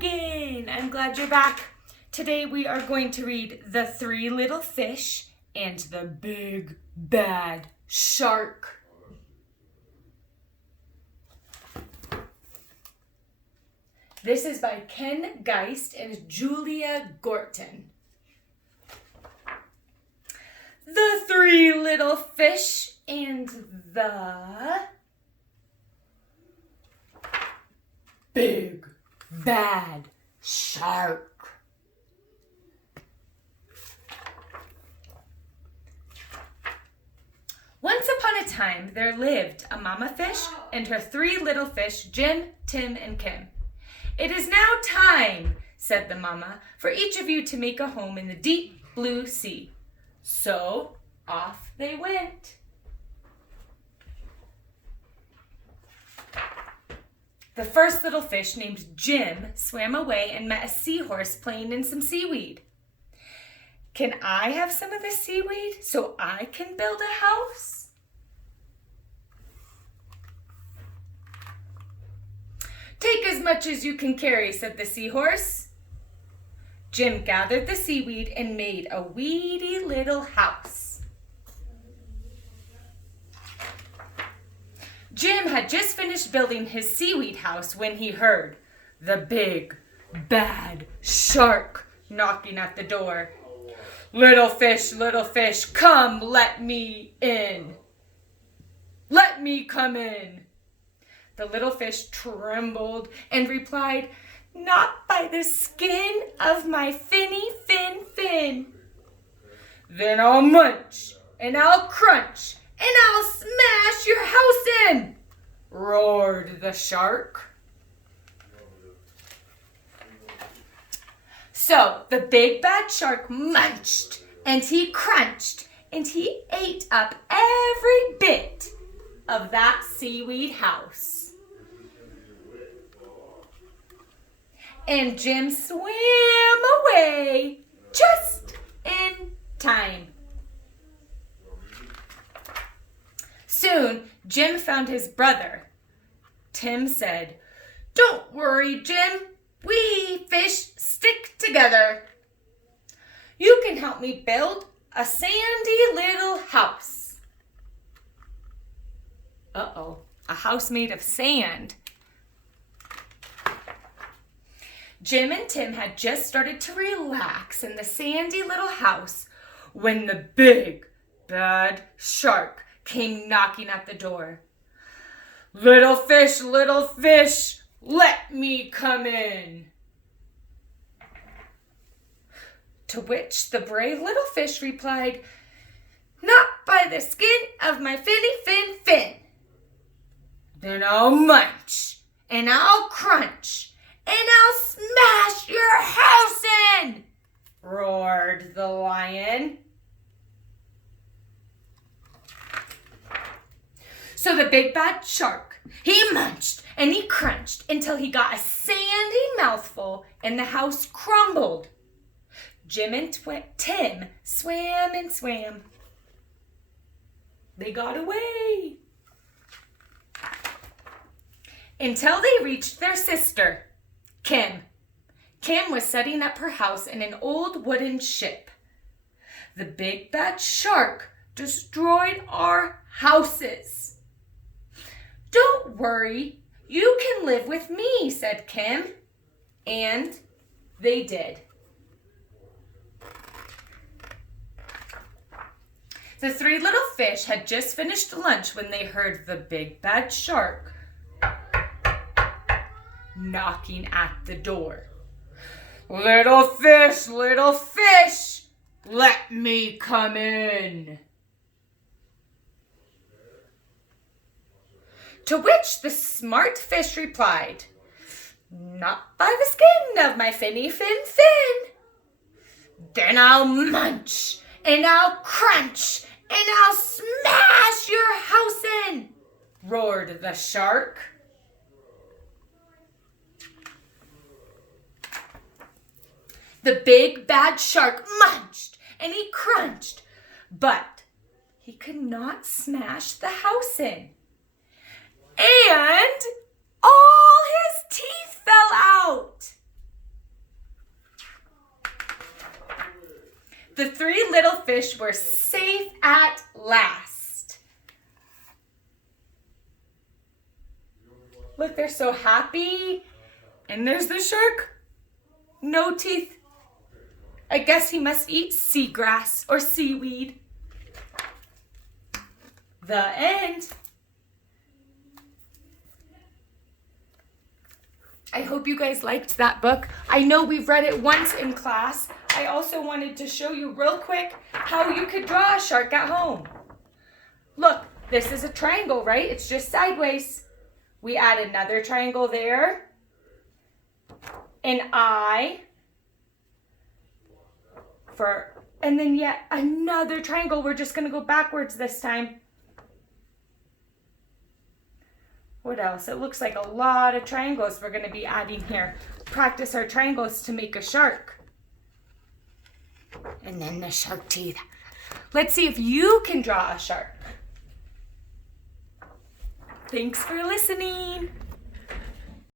again. I'm glad you're back. Today we are going to read The Three Little Fish and the Big Bad Shark. This is by Ken Geist and Julia Gorton. The Three Little Fish and the Big Bad Shark. Once upon a time, there lived a mama fish and her three little fish, Jim, Tim, and Kim. "It is now time," said the mama, "for each of you to make a home in the deep blue sea." So off they went. The first little fish, named Jim, swam away and met a seahorse playing in some seaweed. "Can I have some of the seaweed so I can build a house?" "Take as much as you can carry," said the seahorse. Jim gathered the seaweed and made a weedy little house. Jim had just finished building his seaweed house when he heard the Big Bad Shark knocking at the door. Little fish, come let me in. Let me come in." The little fish trembled and replied, "Not by the skin of my finny fin. "Then I'll munch, and I'll crunch, and I'll smash your house in," roared the shark. So the Big Bad Shark munched, and he crunched, and he ate up every bit of that seaweed house. And Jim swam away just in time. Soon, Jim found his brother. Tim said, "Don't worry, Jim. We fish stick together. You can help me build a sandy little house." Uh-oh, a house made of sand. Jim and Tim had just started to relax in the sandy little house when the Big Bad Shark came knocking at the door. Little fish, let me come in." To which the brave little fish replied, "Not by the skin of my finny fin. Then I'll munch, and I'll crunch, and I'll smash your house in," roared the lion. So the Big Bad Shark, he munched and he crunched until he got a sandy mouthful and the house crumbled. Jim and Tim swam and swam. They got away until they reached their sister, Kim. Kim was setting up her house in an old wooden ship. "The Big Bad Shark destroyed our houses." "Don't worry, you can live with me," said Kim. And they did. The three little fish had just finished lunch when they heard the Big Bad Shark knocking at the door. Little fish, let me come in." To which the smart fish replied, "Not by the skin of my finny fin. Then I'll munch, and I'll crunch, and I'll smash your house in," roared the shark. The Big Bad Shark munched and he crunched, but he could not smash the house in. And all his teeth fell out. fish were safe at last. Look, they're so happy. And there's the shark. No teeth. I guess he must eat seagrass or seaweed. The end. I hope you guys liked that book. I know we've read it once in class. I also wanted to show you real quick how you could draw a shark at home. Look, this is a triangle, right? It's just sideways. We add another triangle there. An eye. And then yet another triangle. We're just going to go backwards this time. What else? It looks like a lot of triangles we're going to be adding here. Practice our triangles to make a shark. And then the shark teeth. Let's see if you can draw a shark. Thanks for listening.